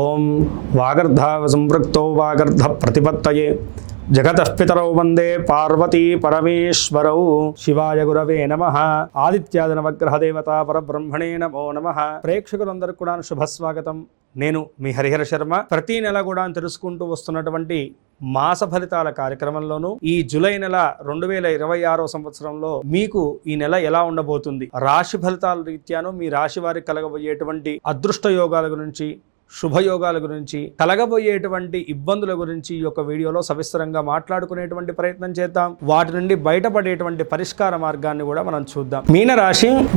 ఓం వాగర్ధావ సంపృక్తో వాగర్ధ ప్రతిపత్తయే జగతః పితరౌ వందే పార్వతీ పరమేశ్వరౌ. శివాయ గురవే నమః. ఆదిత్యాది నవగ్రహ దేవత పరబ్రహ్మణే నమో నమః. ప్రేక్షకులందరికీ కూడా శుభస్వాగతం. నేను మీ హరిహర శర్మ. ప్రతి నెల కూడా తెలుసుకుంటూ వస్తున్నటువంటి మాస ఫలితాల కార్యక్రమంలోనూ ఈ జూలై నెల 2026 సంవత్సరంలో మీకు ఈ నెల ఎలా ఉండబోతుంది, రాశి ఫలితాల రీత్యాను మీ రాశి వారికి కలగబోయేటువంటి అదృష్ట యోగాల గురించి, శుభయోగాల గురించి, కలగబోయేటువంటి ఇబ్బందుల గురించి ఈ యొక్క వీడియోలో సవిస్తరంగా మాట్లాడుకునేటువంటి ప్రయత్నం చేద్దాం. వాటి నుండి బయటపడేటువంటి పరిష్కార మార్గాన్ని కూడా మనం చూద్దాం.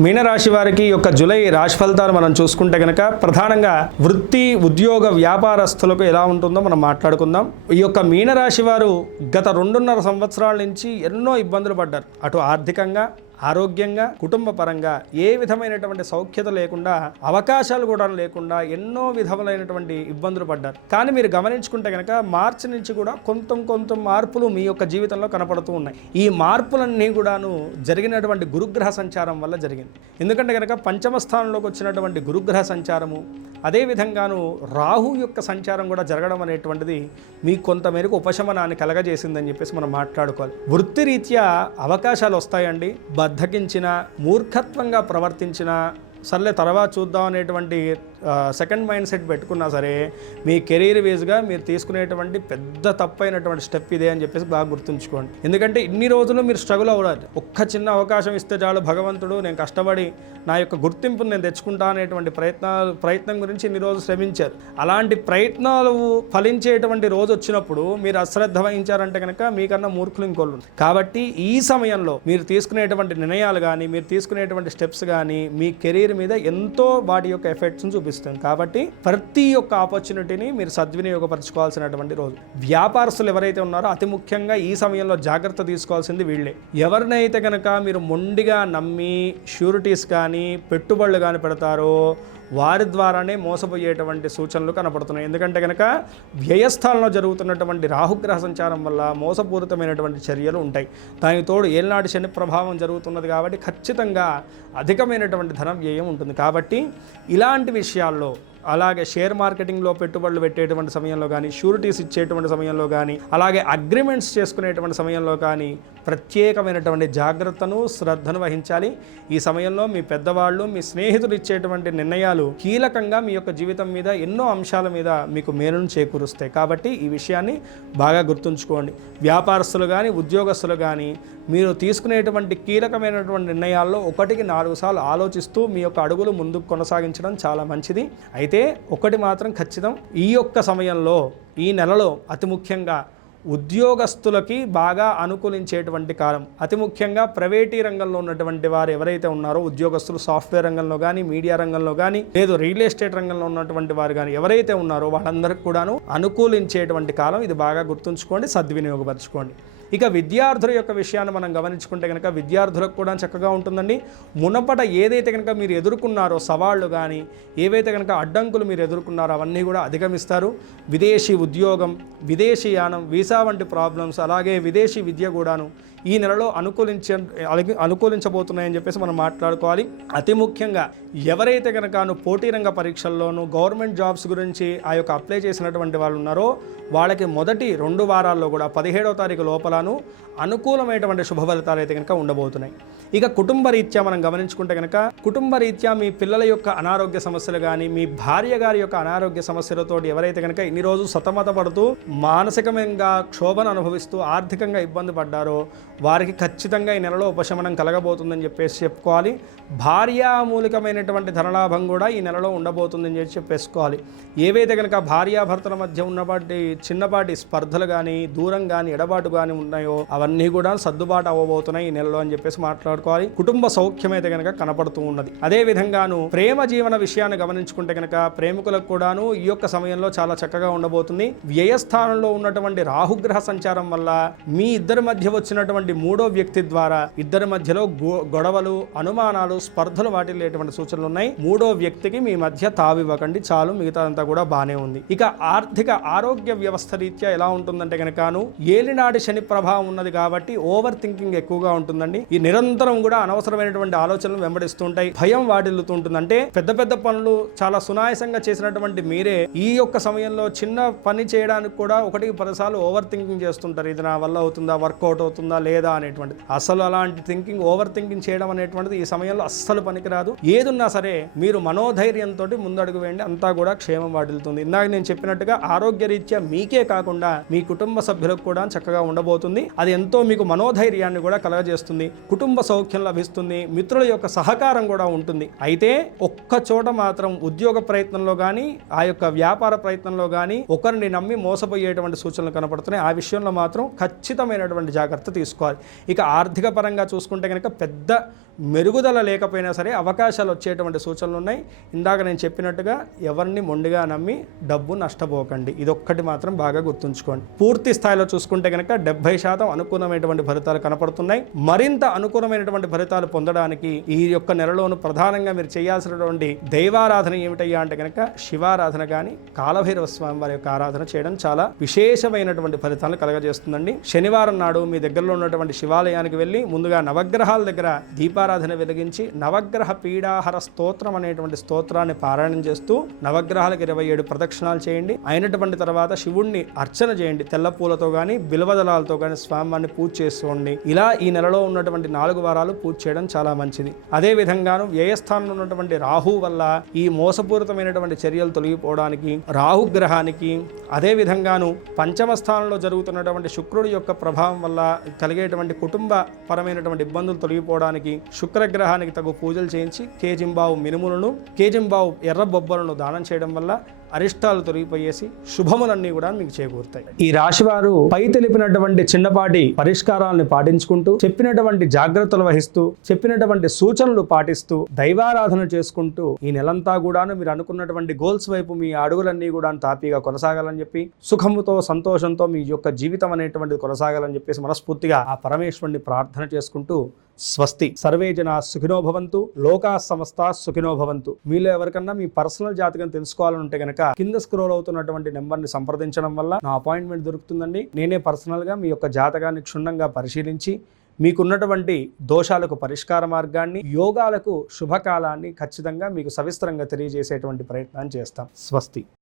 మీనరాశి వారికి ఈ యొక్క జూలై రాశి ఫలితాలు మనం చూసుకుంటే కనుక ప్రధానంగా వృత్తి, ఉద్యోగ, వ్యాపారస్తులకు ఎలా ఉంటుందో మనం మాట్లాడుకుందాం. ఈ యొక్క మీనరాశి వారు గత 2.5 సంవత్సరాల నుంచి ఎన్నో ఇబ్బందులు పడ్డారు. అటు ఆర్థికంగా, ఆరోగ్యంగా, కుటుంబ పరంగా ఏ విధమైనటువంటి సౌఖ్యత లేకుండా, అవకాశాలు కూడా లేకుండా ఎన్నో విధములైనటువంటి ఇబ్బందులు పడ్డారు. కానీ మీరు గమనించుకుంటే కనుక మార్చి నుంచి కూడా కొంత మార్పులు మీ యొక్క జీవితంలో కనపడుతూ ఉన్నాయి. ఈ మార్పులన్నీ కూడాను జరిగినటువంటి గురుగ్రహ సంచారం వల్ల జరిగింది. ఎందుకంటే కనుక పంచమ స్థానంలోకి వచ్చినటువంటి గురుగ్రహ సంచారము, అదేవిధంగాను రాహు యొక్క సంచారం కూడా జరగడం అనేటువంటిది మీకు కొంతమేరకు ఉపశమనాన్ని కలగజేసిందని చెప్పేసి మనం మాట్లాడుకోవాలి. వృత్తిరీత్యా అవకాశాలు వస్తాయండి. బద్ధకించిన, మూర్ఖత్వంగా ప్రవర్తించిన, సర్లే తర్వాత చూద్దాం అనేటువంటి సెకండ్ మైండ్ సెట్ పెట్టుకున్నా సరే మీ కెరీర్ వేజ్గా మీరు తీసుకునేటువంటి పెద్ద తప్పైనటువంటి స్టెప్ ఇదే అని చెప్పేసి బాగా గుర్తుంచుకోండి. ఎందుకంటే ఇన్ని రోజులు మీరు స్ట్రగుల్ అవ్వలేదు. ఒక్క చిన్న అవకాశం ఇస్తే చాలు, భగవంతుడు నేను కష్టపడి నా యొక్క గుర్తింపును నేను తెచ్చుకుంటా అనేటువంటి ప్రయత్నం గురించి ఇన్ని రోజులు శ్రమించారు. అలాంటి ప్రయత్నాలు ఫలించేటువంటి రోజు వచ్చినప్పుడు మీరు అశ్రద్ధ వహించారంటే కనుక మీకన్నా మూర్ఖులు ఇంకోళ్ళు. కాబట్టి ఈ సమయంలో మీరు తీసుకునేటువంటి నిర్ణయాలు కానీ, మీరు తీసుకునేటువంటి స్టెప్స్ కానీ మీ కెరీర్ మీద ఎంతో వాటి యొక్క ఎఫెక్ట్స్ని చూపిస్తుంది. కాబట్టి ప్రతి ఒక్క ఆపర్చునిటీని మీరు సద్వినియోగపరచుకోవాల్సినటువంటి రోజు. వ్యాపారస్తులు ఎవరైతే ఉన్నారో అతి ముఖ్యంగా ఈ సమయంలో జాగ్రత్త తీసుకోవాల్సింది వీళ్ళే. ఎవరినైతే కనుక మీరు మొండిగా నమ్మి షూరిటీస్ కానీ, పెట్టుబడులు కానీ పెడతారో వారి ద్వారానే మోసపోయేటువంటి సూచనలు కనపడుతున్నాయి. ఎందుకంటే కనుక వ్యయస్థానంలో జరుగుతున్నటువంటి రాహుగ్రహ సంచారం వల్ల మోసపూరితమైనటువంటి చర్యలు ఉంటాయి. దానికి తోడు ఏళ్ళనాటి శని ప్రభావం జరుగుతున్నది కాబట్టి ఖచ్చితంగా అధికమైనటువంటి ధన వ్యయం ఉంటుంది. కాబట్టి ఇలాంటి విషయాల్లో, అలాగే షేర్ మార్కెటింగ్లో పెట్టుబడులు పెట్టేటువంటి సమయంలో కానీ, షూరిటీస్ ఇచ్చేటువంటి సమయంలో కానీ, అలాగే అగ్రిమెంట్స్ చేసుకునేటువంటి సమయంలో కానీ ప్రత్యేకమైనటువంటి జాగ్రత్తను, శ్రద్ధను వహించాలి. ఈ సమయంలో మీ పెద్దవాళ్ళు, మీ స్నేహితులు ఇచ్చేటువంటి నిర్ణయాలు కీలకంగా మీ యొక్క జీవితం మీద ఎన్నో అంశాల మీద మీకు మేలును చేకూరుస్తాయి. కాబట్టి ఈ విషయాన్ని బాగా గుర్తుంచుకోండి. వ్యాపారస్తులు కానీ, ఉద్యోగస్తులు కానీ మీరు తీసుకునేటువంటి కీలకమైనటువంటి నిర్ణయాల్లో 1కి 4 సార్లు ఆలోచిస్తూ మీ యొక్క అడుగులు ముందుకు కొనసాగించడం చాలా మంచిది. అయితే ఒకటి మాత్రం ఖచ్చితం, ఈ యొక్క సమయంలో, ఈ నెలలో అతి ముఖ్యంగా ఉద్యోగస్తులకి బాగా అనుకూలించేటువంటి కాలం. అతి ముఖ్యంగా ప్రైవేటీ రంగంలో ఉన్నటువంటి వారు ఎవరైతే ఉన్నారో ఉద్యోగస్తులు, సాఫ్ట్వేర్ రంగంలో కానీ, మీడియా రంగంలో కానీ, లేదు రియల్ ఎస్టేట్ రంగంలో ఉన్నటువంటి వారు కానీ ఎవరైతే ఉన్నారో వాళ్ళందరికీ కూడాను అనుకూలించేటువంటి కాలం. ఇది బాగా గుర్తుంచుకోండి, సద్వినియోగపరచుకోండి. ఇక విద్యార్థుల యొక్క విషయాన్ని మనం గమనించుకుంటే కనుక విద్యార్థులకు కూడా చక్కగా ఉంటుందండి. మునపట ఏదైతే కనుక మీరు ఎదుర్కొన్నారో సవాళ్ళు కానీ, ఏవైతే కనుక అడ్డంకులు మీరు ఎదుర్కొన్నారో అవన్నీ కూడా అధిగమిస్తారు. విదేశీ ఉద్యోగం, విదేశీ యానం, వీసా వంటి ప్రాబ్లమ్స్, అలాగే విదేశీ విద్య కూడాను ఈ నెలలో అనుకూలించబోతున్నాయని చెప్పేసి మనం మాట్లాడుకోవాలి. అతి ముఖ్యంగా ఎవరైతే కనుక పోటీ రంగ పరీక్షల్లోనూ, గవర్నమెంట్ జాబ్స్ గురించి ఆ యొక్క అప్లై చేసినటువంటి వాళ్ళు ఉన్నారో వాళ్ళకి మొదటి 2 వారాల్లో కూడా 17వ తారీఖు లోపలను అనుకూలమైనటువంటి శుభ ఫలితాలు అయితే కనుక ఉండబోతున్నాయి. ఇక కుటుంబ రీత్యా మనం గమనించుకుంటే కనుక కుటుంబ రీత్యా మీ పిల్లల యొక్క అనారోగ్య సమస్యలు కానీ, మీ భార్య గారి యొక్క అనారోగ్య సమస్యలతో ఎవరైతే కనుక ఇన్ని రోజు సతమతపడుతూ మానసికంగా క్షోభను అనుభవిస్తూ ఆర్థికంగా ఇబ్బంది పడ్డారో వారికి ఖచ్చితంగా ఈ నెలలో ఉపశమనం కలగబోతుందని చెప్పేసి చెప్పుకోవాలి. భార్యామూలికమైనటువంటి ధనలాభం కూడా ఈ నెలలో ఉండబోతుందని చెప్పేసుకోవాలి. ఏవైతే కనుక భార్యాభర్తల మధ్య ఉన్నపాటి చిన్నపాటి స్పర్ధలు కానీ, దూరం కానీ, ఎడబాటు కానీ ఉన్నాయో అవన్నీ కూడా సర్దుబాటు అవ్వబోతున్నాయి ఈ నెలలో అని చెప్పేసి మాట్లాడుకోవాలి. కుటుంబ సౌఖ్యం అయితే కనుక కనపడుతూ ఉన్నది. అదే విధంగాను ప్రేమ జీవన విషయాన్ని గమనించుకుంటే కనుక ప్రేమికులకు కూడాను ఈ యొక్క సమయంలో చాలా చక్కగా ఉండబోతుంది. వ్యయస్థానంలో ఉన్నటువంటి రాహుగ్రహ సంచారం వల్ల మీ ఇద్దరి మధ్య వచ్చినటువంటి 3వ వ్యక్తి ద్వారా ఇద్దరి మధ్యలో గొడవలు, అనుమానాలు, స్పర్ధలు వాటిల్లేటువంటి సూచనలు ఉన్నాయి. 3వ వ్యక్తికి మీ మధ్య తావివ్వకండి చాలు, మిగతా అంతా కూడా బానే ఉంది. ఇక ఆర్థిక ఆరోగ్య వ్యవస్థ రీత్యా ఎలా ఉంటుందంటే కనుకను ఏలినాటి శని ప్రభావం ఉన్నది కాబట్టి ఓవర్ థింకింగ్ ఎక్కువగా ఉంటుందండి. ఈ నిరంతరం కూడా అనవసరమైనటువంటి ఆలోచనలు వెంబడిస్తుంటాయి, భయం వాటిల్లుతుంటుంది. అంటే పెద్ద పెద్ద పనులు చాలా సునాయాసంగా చేసినటువంటి మీరే ఈ యొక్క సమయంలో చిన్న పని చేయడానికి కూడా 1-10 సార్లు ఓవర్ థింకింగ్ చేస్తుంటారు. ఇది నా వల్ల అవుతుందా, వర్కౌట్ అవుతుందా లేదా అనేటువంటిది. అసలు అలాంటి థింకింగ్, ఓవర్ థింకింగ్ చేయడం అనేటువంటిది ఈ సమయంలో అస్సలు పనికిరాదు. ఏదున్నా సరే మీరు మనోధైర్యంతో ముందడుగు వేయండి, అంతా కూడా క్షేమం వాటిల్తుంది. ఇందాక నేను చెప్పినట్టుగా ఆరోగ్య రీత్యా మీకే కాకుండా మీ కుటుంబ సభ్యులకు కూడా చక్కగా ఉండబోతుంది. అది ఎంతో మీకు మనోధైర్యాన్ని కూడా కలగజేస్తుంది, కుటుంబ సౌఖ్యం లభిస్తుంది, మిత్రుల యొక్క సహకారం కూడా ఉంటుంది. అయితే ఒక్క చోట మాత్రం ఉద్యోగ ప్రయత్నంలో కానీ ఆ యొక్క వ్యాపార ప్రయత్నంలో కానీ ఒకరిని నమ్మి మోసపోయేటువంటి సూచనలు కనపడుతున్నాయి. ఆ విషయంలో మాత్రం ఖచ్చితమైనటువంటి జాగ్రత్త తీసుకోవాలి. ఇక ఆర్థిక పరంగా చూసుకుంటే కనుక పెద్ద మెరుగుదల లేకపోయినా సరే అవకాశాలు వచ్చేటువంటి సూచనలు ఉన్నాయి. ఇందాక నేను చెప్పినట్టుగా ఎవరిని మొండిగా నమ్మి డబ్బు నష్టపోకండి, ఇదొక్కటి మాత్రం బాగా గుర్తుంచుకోండి. పూర్తి స్థాయిలో చూసుకుంటే కనుక 70% అనుకూలమైనటువంటి ఫలితాలు కనపడుతున్నాయి. మరింత అనుకూలమైనటువంటి ఫలితాలు పొందడానికి ఈ యొక్క నెలలోను ప్రధానంగా మీరు చేయాల్సినటువంటి దైవారాధన ఏమిటయ్యా అంటే కనుక శివారాధన కానీ కాలభైరవ స్వామి వారి యొక్క ఆరాధన చేయడం చాలా విశేషమైనటువంటి ఫలితాలను కలగజేస్తుందండి. శనివారం నాడు మీ దగ్గరలో ఉన్నటువంటి శివాలయానికి వెళ్ళి ముందుగా నవగ్రహాల దగ్గర దీపారాధన వెలిగించి నవగ్రహ పీడాహర స్తోత్రం అనేటువంటి స్తోత్రాన్ని పారాయణం చేస్తూ నవగ్రహాలకు 27 ప్రదక్షిణాలు చేయండి. అయినటువంటి తర్వాత శివుణ్ణి అర్చన చేయండి. తెల్ల పూలతో కానీ బిల్వదళాలతో కానీ స్వామివారిని పూజ చేసుకోండి. ఇలా ఈ నెలలో ఉన్నటువంటి 4 వారాలు పూజ చేయడం చాలా మంచిది. అదే విధంగాను వ్యయస్థానంలో ఉన్నటువంటి రాహు వల్ల ఈ మోసపూరితమైనటువంటి చర్యలు తొలగిపోవడానికి, రాహుగ్రహానికి, అదే విధంగాను పంచమ స్థానంలో జరుగుతున్నటువంటి శుక్రుడి యొక్క ప్రభావం వల్ల కలిగేటువంటి కుటుంబ పరమైనటువంటి ఇబ్బందులు తొలగిపోవడానికి శుక్రగ్రహానికి తగు పూజలు చేయించి కేజింబావు మినుములను, కేజింబావు ఎర్ర బొబ్బలను దానం చేయడం వల్ల అరిష్టాలు తొలగిపోయేసి శుభములన్నీ కూడా మీకు చేకూరుతాయి. ఈ రాశివారు పై తెలిపినటువంటి చిన్నపాటి పరిష్కారాలను పాటించుకుంటూ, చెప్పినటువంటి జాగ్రత్తలు వహిస్తూ, చెప్పినటువంటి సూచనలు పాటిస్తూ, దైవారాధన చేసుకుంటూ ఈ నెలంతా కూడాను మీరు అనుకున్నటువంటి గోల్స్ వైపు మీ అడుగులన్నీ కూడా తాపీగా కొనసాగాలని చెప్పి, సుఖముతో సంతోషంతో మీ యొక్క జీవితం అనేటువంటిది కొనసాగాలని చెప్పేసి మనస్ఫూర్తిగా ఆ పరమేశ్వరుని ప్రార్థన చేసుకుంటూ స్వస్తి. సర్వే జనా సుఖినో భవంతు, లోకా సమస్తా సుఖినో భవంతు. మీలో ఎవరికన్నా మీ పర్సనల్ జాతకం తెలుసుకోవాలంటే కనుక కింద స్క్రోల్ అవుతున్నటువంటి నెంబర్ని సంప్రదించడం వల్ల నా అపాయింట్మెంట్ దొరుకుతుందండి. నేనే పర్సనల్గా మీ యొక్క జాతకాన్ని క్షుణ్ణంగా పరిశీలించి మీకున్నటువంటి దోషాలకు పరిష్కార మార్గాన్ని, యోగాలకు శుభకాలాన్ని ఖచ్చితంగా మీకు సవిస్తరంగా తెలియజేసేటువంటి ప్రయత్నం చేస్తాం. స్వస్తి.